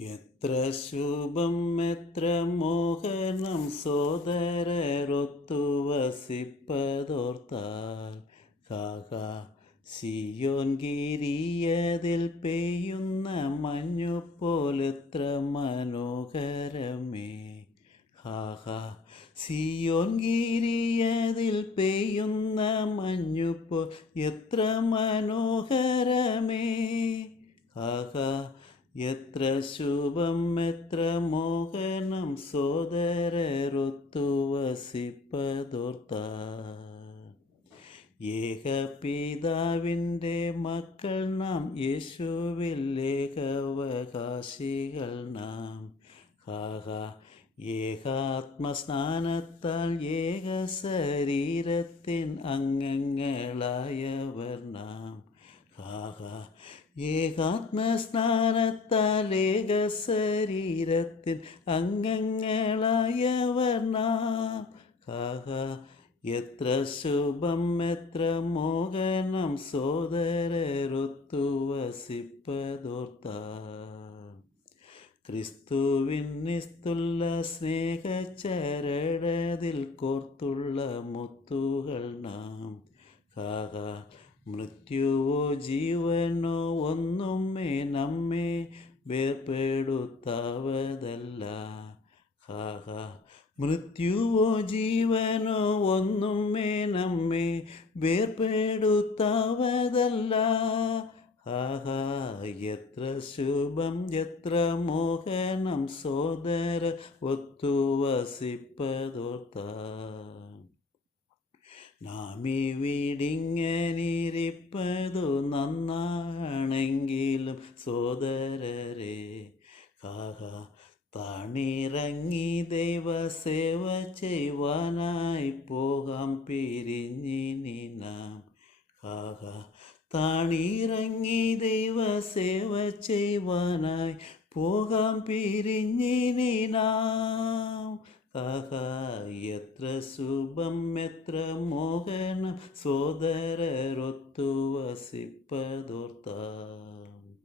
എത്ര ശുഭം എത്ര മോഹനം സോദരൊത്തുവസിപ്പതോർത്താൽ കാക സിയോൻ ഗിരിയതിൽ പെയ്യുന്ന മഞ്ഞു പോലെത്ര മനോഹരമേ. ഹാഹ സിയോൻ ഗിരിയതിൽ പെയ്യുന്ന മഞ്ഞു പോ എത്ര മനോഹരമേ. ഹാഹ എത്ര ശുഭം എത്ര മോഹനം സോദരരൊത്തു വസിപ്പതോർത്ത ഏകപിതാവിന്റെ മക്കൾ നാം യേശുവിൽ ഏകവകാശികൾ നാം. ഹാഹാ ഏകാത്മസ്നാനത്താൽ ഏക ശരീരത്തിൻ അംഗങ്ങളായവർ നാം. ഹാഹ ഏകാത്മസ്നാനത്താൽ ഏക ശരീരത്തിൽ അംഗങ്ങളായവർ നാം. ഹാഹ എത്ര ശുഭം എത്ര മോഹനം സോദരരൊത്തു വസിപ്പതോർത്ത. ക്രിസ്തുവിൻ നിസ്തുള്ള സ്നേഹചരടതിൽ കോർത്തുള്ള മുത്തുകൾ നാം. കാക മൃത്യുവോ ജീവനോ ഒന്നുമേ നമ്മെ വേർപ്പെടുത്താവതല്ല കാക മൃത്യുവോ ജീവനോ ഒന്നുമേ നമ്മെ വേർപ്പെടുത്താവതല്ല ആഹാ എത്ര ശുഭം എത്ര മോഹനം സോദര ഒത്തു വസിപ്പതോർത്ത നാമി വീടിങ്ങനിരിപ്പതു നന്നാണെങ്കിലും സോദരരെ കാഹ താണിറങ്ങി ദൈവസേവ ചെയ്യുവാനായി പോകാം പിരിഞ്ഞിനി നാം. കാഹ താണിറങ്ങി ദൈവസേവ ചെയ്യുവാനായി പോകാം പിരിഞ്ഞിനി നാം. എത്ര ശുഭം എത്ര മോഹനം സോദരരൊത്തു വസിപ്പതോർത്താം.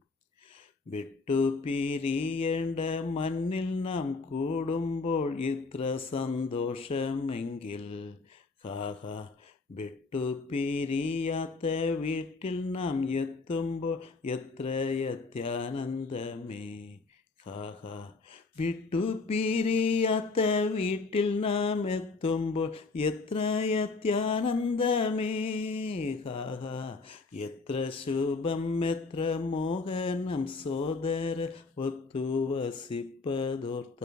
വിട്ടുപിരിയേണ്ട മണ്ണിൽ നാം കൂടുമ്പോൾ ഇത്ര സന്തോഷമെങ്കിൽ ഹാഹാ വിട്ടു പിരിയാത്ത വീട്ടിൽ നാം എത്തുമ്പോൾ എത്രയത്യാനന്ദമേ കാഹ വിട്ടുപിരിയാത്ത വീട്ടിൽ നാം എത്തുമ്പോൾ എത്രയത്യാനന്ദമേ കാഹ എത്ര ശുഭം എത്ര മോഹനം സോദര ഒത്തു വസിപ്പതോർത്ത